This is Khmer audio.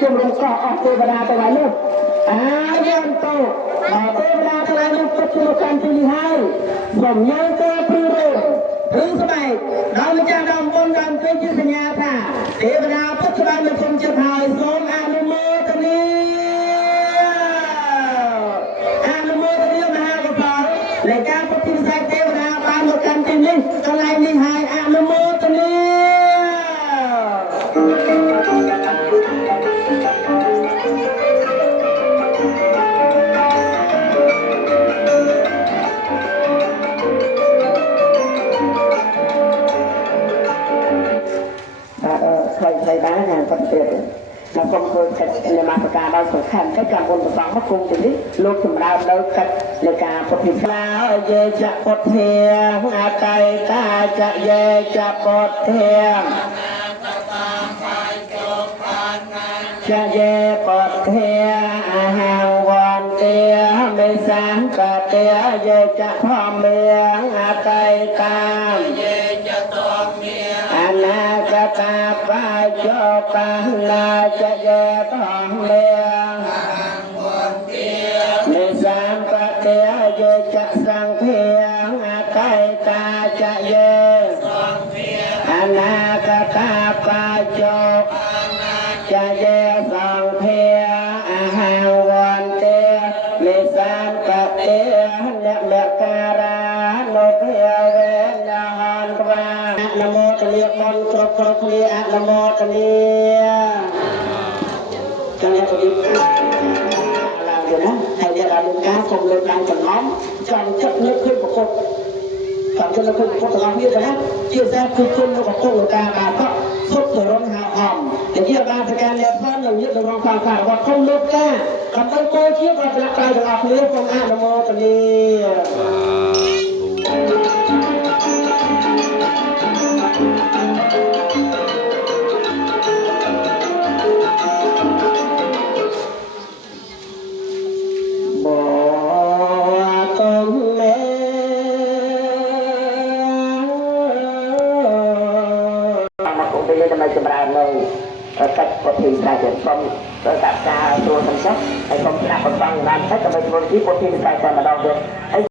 ជុំរំកោអស់ទេវតាទៅហើយនោះយើងទៅទេវតាទៅហើយនោះពិតជាកាន់ទីនេះហើយខ្ញុំយើងទៅព្រឿព្រឹងស្បែកដល់ម្ចាស់ដល់មុនដល់ពេញជាសញ្ញាថាទេវតាពិតជាបានមកជុំចិត្តហើយសូមអនុមោទនាមហាកុសលនៃការប្រតិបត្តិទេវតាបានមកកាន់ទីនេះកន្លែងនេះហើយអនុមោទនាខ្លីៗដែរយ៉ាងប៉ុន្តែខ្ញុំក៏ឃើញកិច្ចនៃមាត្រការដល់សំខាន់កិច្ចការបុណ្យប្រសងមកគង់ទីនេះលោកសម្រាប់នៅកិច្ចនៃការពុទ្ធិផ្លាយេចពុទ្ធាអតៃតាចយេចពុទ្ធាចយេពុទ្ធាអហង្វន្តិមេសាកតេយេចធម្មេអតៃតាយេចធម្មេអនាគតាបញ្ចបាណាចយេធម្មេមេសាកតេយេចសង្ឃេអតៃតាចយេអនាគតាបញ្ចចយេសង្ឃេអហង្វន្តិមេសាកតេអ្នកលការានុភាវេនហន្តវានមោទនីមន្តគ្រប់គ្នាអនុមោទនីចាំទៅទីឡើងទៅណាហើយអ្នកដល់ការសូមលើកឡើងចំណំចំចិត្តនឹកឃើញប្រកបចំចិត្តនឹកឃើញប្រកបទាំងអស់គ្នាទៅណាជាសារគឺគុណរបស់ប្រកបលោកតាបាទក៏សុខទៅរនហៅអំតែជាបានប្រការលះផងនឹងញាតិរងខាងខាងរបស់គុណលោកតាដើម្បីគោជាប្រតិបត្តិទាំងអស់គ្នាសូមអនុមោទនីដើម្បីចម្រើននៅកិច្ចពុទ្ធិសាសនាសូមទៅតាមការទូលសំចុះហើយសូមស្ដាប់បន្តបានទៅដើម្បីធ្វើជាពុទ្ធិសាសនាម្ដងទៀត